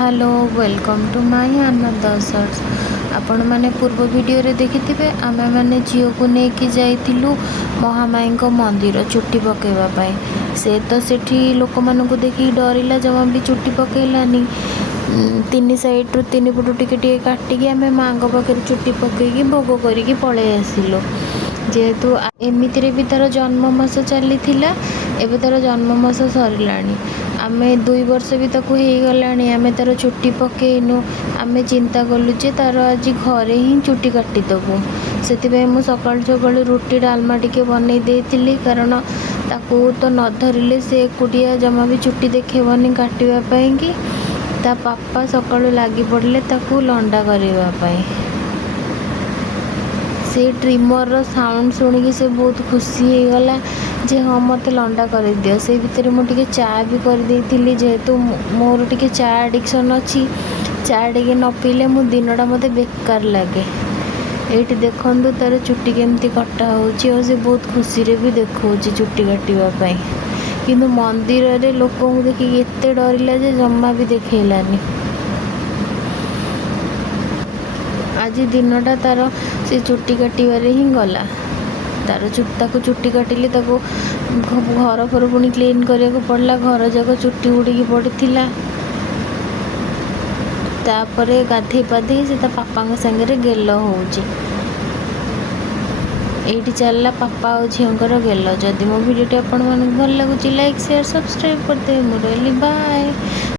Hello welcome to my another search. आपण मैंने पूर्व वीडियो रे देखिथिबे आमे माने झील को लेकिन जाइथिलु महामाई मंदिर चुट्टी पकेवाई। से तो सेठी लोक मानू देखी डरला जमा भी चुट्टी पकेलानी। तीन साइड्रु तीन पटु टिके काटिकी आमे माँ पाखे चुट्टी पकईकी भोग करिकी पलि आसिलु। जेहेतु एमितिरे भी तार जन्म मास चली एबे तार जन्म मास सरिलाणी। आमे 2 वर्ष भी ताकू हो गलानी आमे तार चुट्टी पकेइनु। आमे चिंता कलु जे तार आज घरे ही चुट्टी काटिदेबु। से मु सकाल सकाल रुटी डालमा टिके बनई देइतिली कारण ताकू तो न धरिले से एकुटिया जमा भी चुट्टी देखेबनी काटिबा कि ता पापा सकाळु लागी पड़ले ताकू लंडा करबा पई। से ट्रिमर रो साउंड शुणिकी से बहुत खुशी हो गला जे हाँ मत लंडा कर दियो। से भितर मुझे चा भी कर देइतिली जेहेतु मोर टिके चा एडिक्शन अच्छी। चा टिके न पीले मु दिनटा मत बेकार लगे। ये देखु तार चुट्टी केमती कटा होची और से बहुत खुशी रे भी देखो चुट्टी काटिबा किंतु मंदिर रे लोक देखिए एते डरला जे जम्मा भी देखलानी। आज दिनटा तार से चुट्टी काटिबारे ही गला। तार चुट्टी काटिले ताको घर फर पुणी क्लीन करने पड़ला। घर जाक चुट्टी उड़ी पड़ता। तापरे गाधे पाधे से पापा सागर गेल होची। एठी चलला पापा और झीर गेल। जदि मो वीडियो आपण मन भल लगुच लाइक शेयर सब्सक्राइब करदे। बाय।